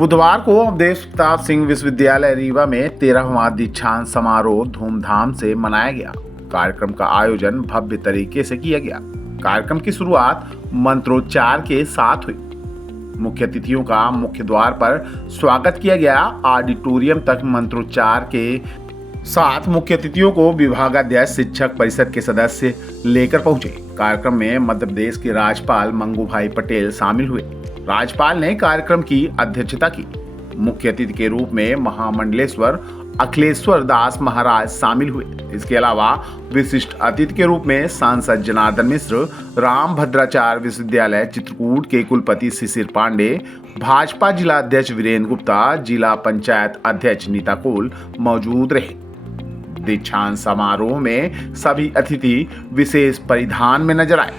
बुधवार को अवधेश प्रताप सिंह विश्वविद्यालय रीवा में 13वां दीक्षांत समारोह धूमधाम से मनाया गया। कार्यक्रम का आयोजन भव्य तरीके से किया गया। कार्यक्रम की शुरुआत मंत्रोच्चार के साथ हुई। मुख्य अतिथियों का मुख्य द्वार पर स्वागत किया गया। ऑडिटोरियम तक मंत्रोच्चार के साथ मुख्य अतिथियों को विभागाध्यक्ष, शिक्षक परिषद के सदस्य लेकर पहुंचे। कार्यक्रम में मध्य प्रदेश के राज्यपाल मंगूभाई पटेल शामिल हुए। राज्यपाल ने कार्यक्रम की अध्यक्षता की। मुख्य अतिथि के रूप में महामंडलेश्वर अखिलेश्वर दास महाराज शामिल हुए। इसके अलावा विशिष्ट अतिथि के रूप में सांसद जनार्दन मिश्र, रामभद्राचार्य विश्वविद्यालय चित्रकूट के कुलपति शिशिर पांडे, भाजपा जिला अध्यक्ष वीरेंद्र गुप्ता, जिला पंचायत अध्यक्ष नीता कोल मौजूद रहे। दीक्षांत समारोह में सभी अतिथि विशेष परिधान में नजर आए।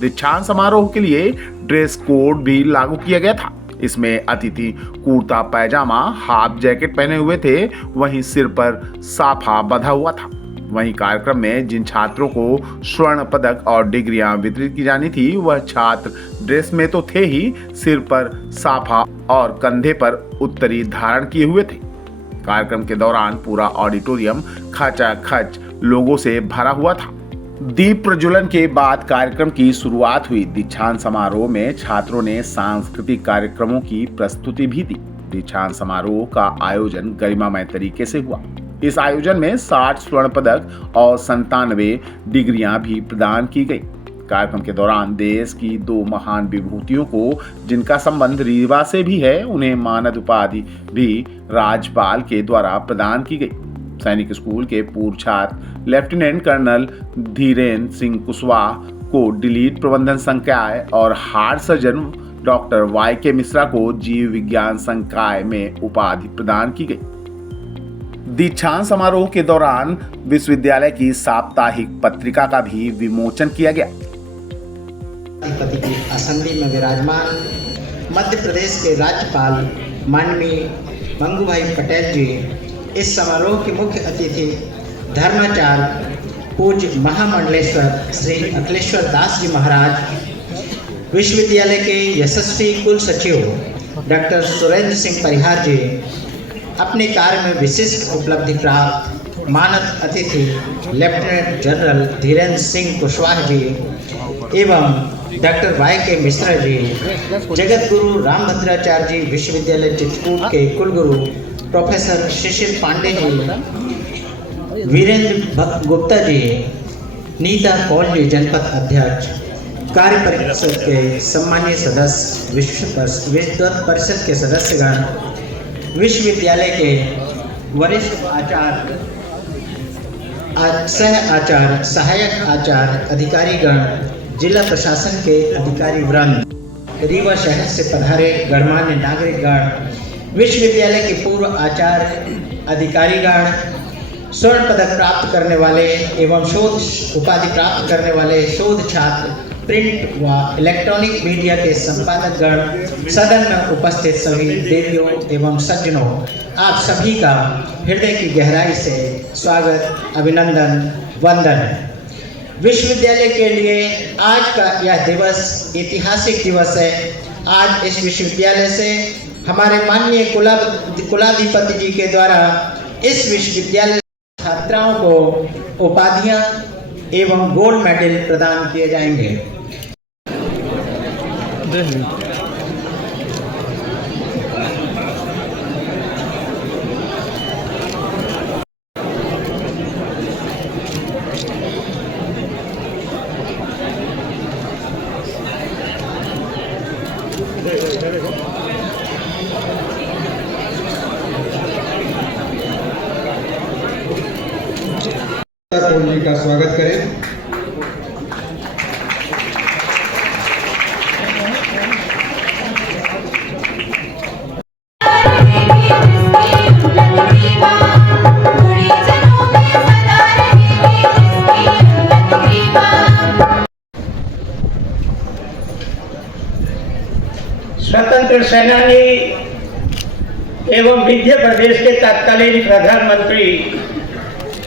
दीक्षांत समारोह के लिए ड्रेस कोड भी लागू किया गया था। इसमें अतिथि कुर्ता पैजामा, हाफ जैकेट पहने हुए थे, वहीं सिर पर साफा बंधा हुआ था। वहीं कार्यक्रम में जिन छात्रों को स्वर्ण पदक और डिग्रियां वितरित की जानी थी, वह छात्र ड्रेस में तो थे ही, सिर पर साफा और कंधे पर उत्तरी धारण किए हुए थे। कार्यक्रम के दौरान पूरा ऑडिटोरियम खचाखच लोगों से भरा हुआ था। दीप प्रज्वलन के बाद कार्यक्रम की शुरुआत हुई। दीक्षांत समारोह में छात्रों ने सांस्कृतिक कार्यक्रमों की प्रस्तुति भी दी। दीक्षांत समारोह का आयोजन गरिमामय तरीके से हुआ। इस आयोजन में 60 स्वर्ण पदक और 97 डिग्रियां भी प्रदान की गई। कार्यक्रम के दौरान देश की 2 महान विभूतियों को, जिनका संबंध रीवा से भी है, उन्हें मानद उपाधि भी राज्यपाल के द्वारा प्रदान की गई। सैनिक स्कूल के पूर्व छात्र लेफ्टिनेंट कर्नल धीरेन्द्र सिंह कुशवाहा को डिलीट प्रबंधन संकाय और heart surgeon doctor YK Mishra को जीव विज्ञान संकाय में उपाधि प्रदान की गई। दीक्षांत समारोह के दौरान विश्वविद्यालय की साप्ताहिक पत्रिका का भी विमोचन किया गया। राष्ट्रपति की असेंबली में विराजमान मध्य प्रदेश के राज्यपाल माननीय मंगूभाई पटेल जी, इस समारोह के मुख्य अतिथि धर्माचार्य पूज्य महामंडलेश्वर श्री अखिलेश्वर दास जी महाराज, विश्वविद्यालय के यशस्वी कुल सचिव डॉक्टर सुरेंद्र सिंह परिहार जी, अपने कार्य में विशिष्ट उपलब्धि प्राप्त मानद अतिथि लेफ्टिनेंट जनरल धीरेन्द्र सिंह कुशवाहा जी एवं डॉक्टर YK मिश्रा जी, जगत गुरु रामभद्राचार्य जी विश्वविद्यालय चित्रकूट के कुलगुरु प्रोफेसर शिशिर पांडे जी, वीरेंद्र गुप्ता जी, नीता कौल जी जनपद अध्यक्ष, कार्य परिषद के सम्मानीय सदस्य, विद्वत परिषद के सदस्यगण, विश्वविद्यालय के वरिष्ठ आचार्य, सह आचार्य, सहायक आचार्य, अधिकारीगण, जिला प्रशासन के अधिकारी वृंद, रीवा शहर से पधारे गणमान्य नागरिकगण, विश्वविद्यालय के पूर्व आचार्य, अधिकारीगण, स्वर्ण पदक प्राप्त करने वाले एवं शोध उपाधि प्राप्त करने वाले शोध छात्र, प्रिंट व इलेक्ट्रॉनिक मीडिया के संपादकगण, सदन में उपस्थित सभी देवियों एवं सज्जनों, आप सभी का हृदय की गहराई से स्वागत, अभिनंदन, वंदन। विश्वविद्यालय के लिए आज का यह दिवस ऐतिहासिक दिवस है। आज इस विश्वविद्यालय से हमारे माननीय कुलाधिपति जी के द्वारा इस विश्वविद्यालय छात्राओं को उपाधियां एवं गोल्ड मेडल प्रदान किए जाएंगे। जी का स्वागत करें। स्वतंत्र सेनानी एवं मध्य प्रदेश के तत्कालीन प्रधानमंत्री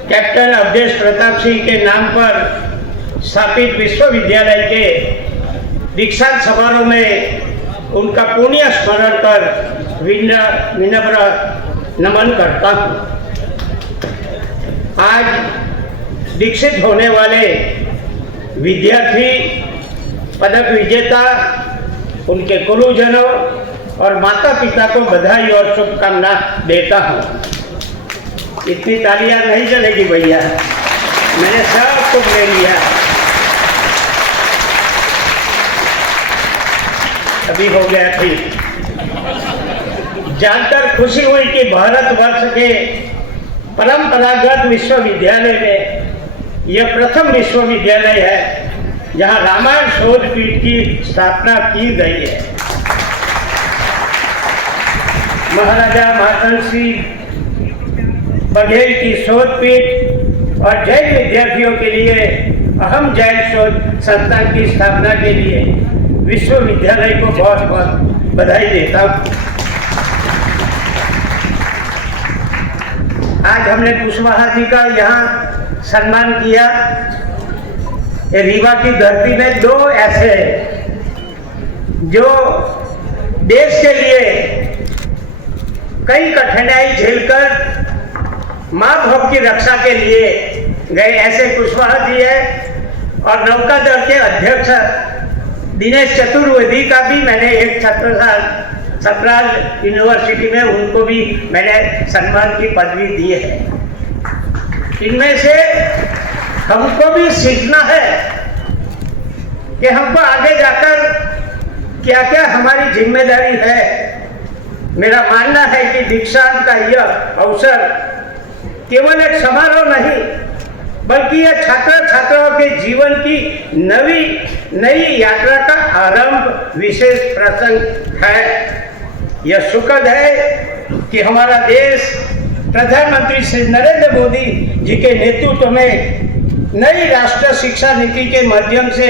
कैप्टन अवधेश प्रताप सिंह के नाम पर स्थापित विश्वविद्यालय के दीक्षांत समारोह में उनका पुण्य स्मरण कर विनम्र नमन करता हूँ। आज दीक्षित होने वाले विद्यार्थी, पदक विजेता, उनके गुरुजनों और माता पिता को बधाई और शुभकामना देता हूँ। इतनी तालियां नहीं चलेगी भैया, मैंने सब कुछ ले लिया। अभी हो गया ठीक। जानकर खुशी हुई कि भारतवर्ष के परंपरागत विश्वविद्यालय में यह प्रथम विश्वविद्यालय है जहां रामायण शोध पीठ की स्थापना की गई है। महाराजा माखन सिंह बघेल की शोध पीठ और जैन विद्यार्थियों के लिए अहम जैन शोध संस्थान की स्थापना के लिए विश्वविद्यालय को बहुत बहुत बधाई देता हूँ। आज हमने कुशवाहा जी का यहाँ सम्मान किया। रीवा की धरती में दो ऐसे जो देश के लिए कई कठिनाई झेलकर माँ भव की रक्षा के लिए गए, ऐसे कुशवाहा जी है। और नौकादल के अध्यक्ष दिनेश चतुर्वेदी का भी मैंने एक छात्र सतराल यूनिवर्सिटी में उनको भी मैंने सम्मान की पदवी दी है। इनमें से हमको भी सीखना है कि हमको आगे जाकर क्या क्या हमारी जिम्मेदारी है। मेरा मानना है कि दीक्षांत का यह अवसर केवल एक समारोह नहीं बल्कि यह छात्र छात्राओं के जीवन की नई यात्रा का आरंभ विशेष प्रसंग है। यह सुखद है कि हमारा देश प्रधानमंत्री श्री नरेंद्र मोदी जी के नेतृत्व में नई राष्ट्रीय शिक्षा नीति के माध्यम से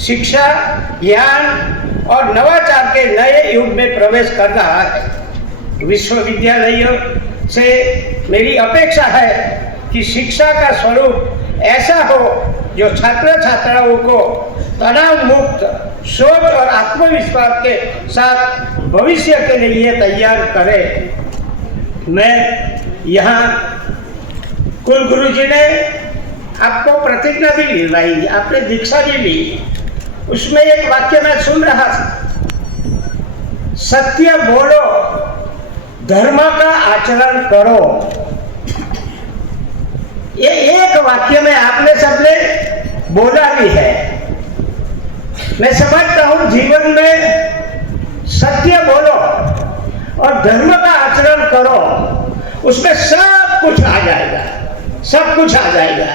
शिक्षा, ज्ञान और नवाचार के नए युग में प्रवेश कर रहा है। विश्वविद्यालयों से मेरी अपेक्षा है कि शिक्षा का स्वरूप ऐसा हो जो छात्र छात्राओं को तनाव मुक्त सोच और आत्मविश्वास के साथ भविष्य के लिए तैयार करे। मैं यहाँ कुलगुरु जी ने आपको प्रतिज्ञा भी दिलाई, आपने दीक्षा भी ली। उसमें एक वाक्य मैं सुन रहा था, सत्य बोलो, धर्म का आचरण करो। ये एक वाक्य में आपने सबने बोला भी है। मैं समझता हूं जीवन में सत्य बोलो और धर्म का आचरण करो, उसमें सब कुछ आ जाएगा, सब कुछ आ जाएगा।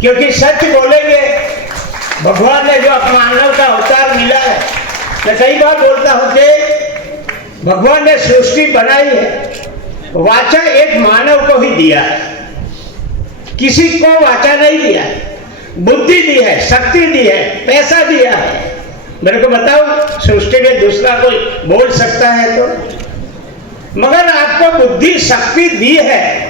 क्योंकि सच बोलेंगे, भगवान ने जो मानव का अवतार मिला है, मैं कई बार बोलता हूं कि भगवान ने सृष्टि बनाई है, वाचा एक मानव को ही दिया है, किसी को वाचा नहीं दिया, बुद्धि दी है, शक्ति दी है, पैसा दिया है। मेरे को बताओ, सृष्टि में दूसरा कोई बोल सकता है तो? मगर आपको बुद्धि शक्ति दी है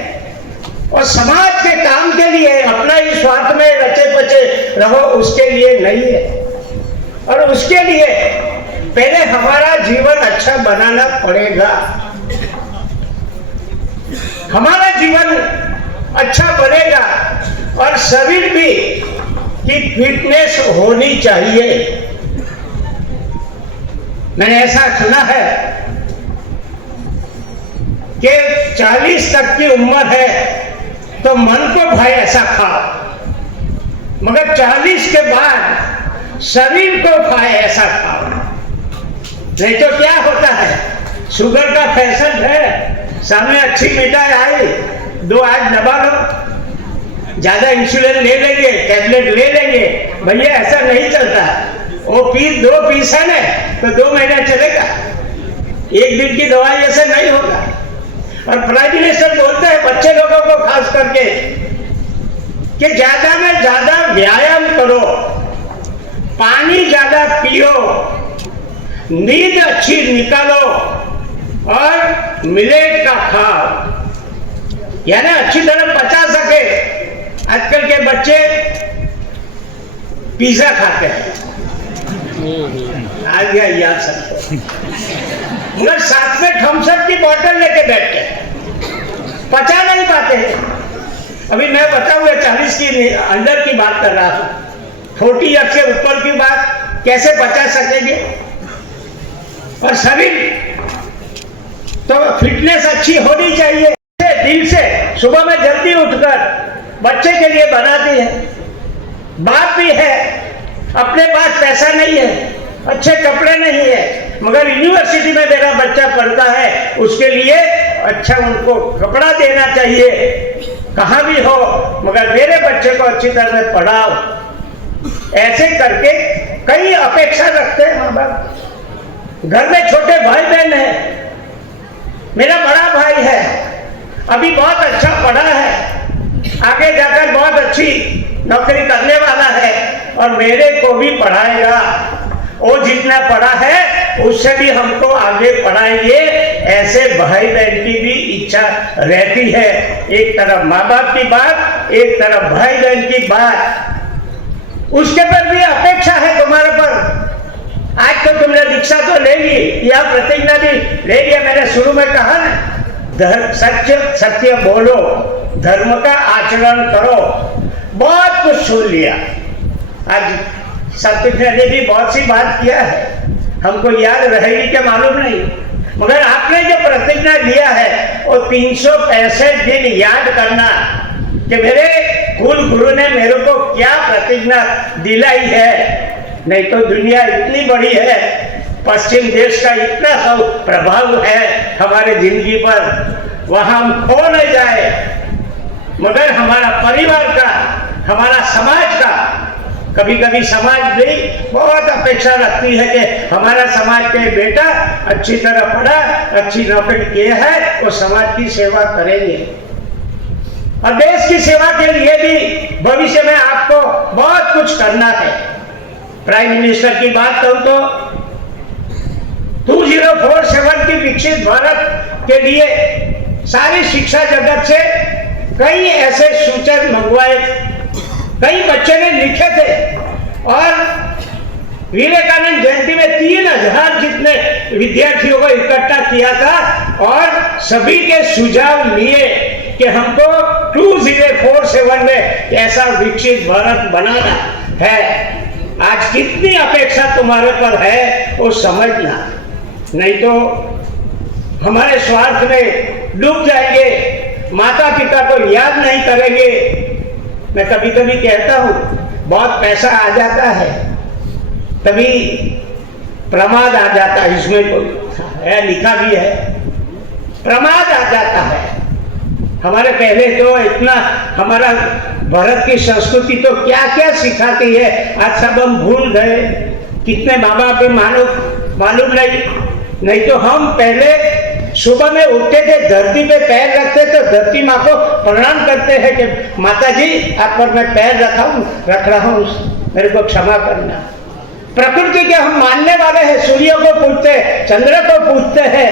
और समाज के काम के लिए, अपना ही स्वार्थ में रचे पचे रहो उसके लिए नहीं है। और उसके लिए पहले हमारा जीवन अच्छा बनाना पड़ेगा। हमारा जीवन अच्छा बनेगा और शरीर भी की फिटनेस होनी चाहिए। मैंने ऐसा सुना है कि 40 तक की उम्र है तो मन को भाई ऐसा खाओ, मगर 40 के बाद शरीर को भाई ऐसा खाओ। नहीं तो क्या होता है, शुगर का फैशन है, सामने अच्छी मिठाई आई, 2 आज दबा लो, ज्यादा इंसुलिन ले लेंगे, टैबलेट ले लेंगे। भैया ऐसा नहीं चलता। वो 2 पीस है ना तो 2 महीना चलेगा, एक दिन की दवाई ऐसे नहीं होगा। और प्राइम मिनिस्टर बोलते हैं बच्चे लोगों को खास करके कि ज्यादा में ज्यादा व्यायाम करो, पानी ज्यादा पियो, नींद अच्छी निकालो और मिलेट का खाओ, यानी अच्छी तरह पचा सके। आजकल के बच्चे पिज्जा खाते हैं, आ गया याद सबको। मगर साथ में थम्सअप की बोतल लेके बैठते हैं, पचा नहीं पाते हैं। अभी मैं बताऊँ 40 की अंदर की बात कर रहा हूँ, 40 ईयर से ऊपर की बात कैसे बचा सकेंगे। और शरीर तो फिटनेस अच्छी होनी चाहिए, दिल से सुबह में जल्दी उठकर बच्चे के लिए बनाती है। बात भी है, अपने पास पैसा नहीं है, अच्छे कपड़े नहीं है, मगर यूनिवर्सिटी में मेरा बच्चा पढ़ता है, उसके लिए अच्छा उनको कपड़ा देना चाहिए, कहाँ भी हो, मगर मेरे बच्चे को अच्छी तरह पढ़ाओ। ऐसे करके कई अपेक्षा रखते हैं माँ बाप। घर में छोटे भाई बहन है, मेरा बड़ा भाई है, अभी बहुत अच्छा पढ़ा है, आगे जाकर बहुत अच्छी नौकरी करने वाला है और मेरे को भी पढ़ाएगा। वो जितना पढ़ा है उससे भी हमको आगे पढ़ाएंगे, ऐसे भाई बहन की भी इच्छा रहती है। एक तरफ माँ बाप की बात, एक तरफ भाई बहन की बात, उसके पर भी अपेक्षा है तुम्हारे पर। आज तो तुमने दीक्षा तो ले ली, या प्रतिज्ञा भी ले लिया, मैंने शुरू में कहा ना, सत्य सत्य बोलो, धर्म का आचरण करो, बहुत कुछ सुन लिया। आज सत्य ने भी बहुत सी बात किया है, हमको याद रहेगी क्या मालूम नहीं, मगर आपने जो प्रतिज्ञा लिया है वो 365 दिन याद करना कि मेरे कुल गुरु ने मेरे को क्या प्रतिज्ञा दिलाई है। नहीं तो दुनिया इतनी बड़ी है, पश्चिम देश का इतना सब प्रभाव है हमारे जिंदगी पर, वहां हम खो नहीं जाए, मगर हमारा परिवार का, हमारा समाज का, कभी कभी समाज भी बहुत अपेक्षा रखती है कि हमारा समाज के बेटा अच्छी तरह पढ़ा, अच्छी नौकरी किए है, वो समाज की सेवा करेंगे। और देश की सेवा के लिए भी भविष्य में आपको बहुत कुछ करना है। प्राइम मिनिस्टर की बात करूं तो 2047 की विकसित भारत के लिए सारी शिक्षा जगत से कई ऐसे सूचक मंगवाए, कई बच्चे ने लिखे थे और विवेकानंद जयंती में 3000 जितने विद्यार्थियों को इकट्ठा किया था और सभी के सुझाव लिए कि हमको 2047 में ऐसा विकसित भारत बनाना है। आज कितनी अपेक्षा तुम्हारे पर है वो समझना, नहीं तो हमारे स्वार्थ में डूब जाएंगे, माता पिता को याद नहीं करेंगे। मैं कभी कभी कहता हूँ बहुत पैसा आ जाता है तभी प्रमाद आ जाता है, इसमें है लिखा भी है, प्रमाद आ जाता है। हमारे पहले तो इतना हमारा भारत की संस्कृति तो क्या क्या सिखाती है, आज सब हम भूल गए। कितने माँ बाप भी मालूम नहीं तो हम पहले सुबह में उठते थे, धरती पे पैर रखते तो धरती माँ को प्रणाम करते हैं कि माता जी आप पर मैं पैर रख रहा हूँ, मेरे को क्षमा करना। प्रकृति के हम मानने वाले हैं, सूर्य को पूजते हैं, चंद्र को पूजते हैं,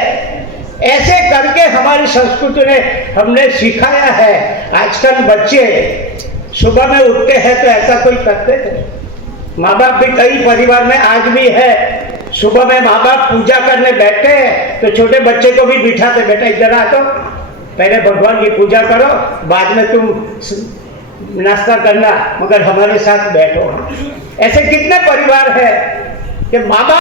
ऐसे करके हमारी संस्कृति ने हमने सिखाया है। आजकल बच्चे सुबह में उठते हैं तो ऐसा कोई करते थे, माँ बाप भी कई परिवार में आज भी है, सुबह में माँ बाप पूजा करने बैठते हैं तो छोटे बच्चे को भी बिठाते, बेटा इधर आ, तो पहले भगवान की पूजा करो, बाद में तुम नाश्ता करना, मगर हमारे साथ बैठो। ऐसे कितने परिवार है कि माँ बाप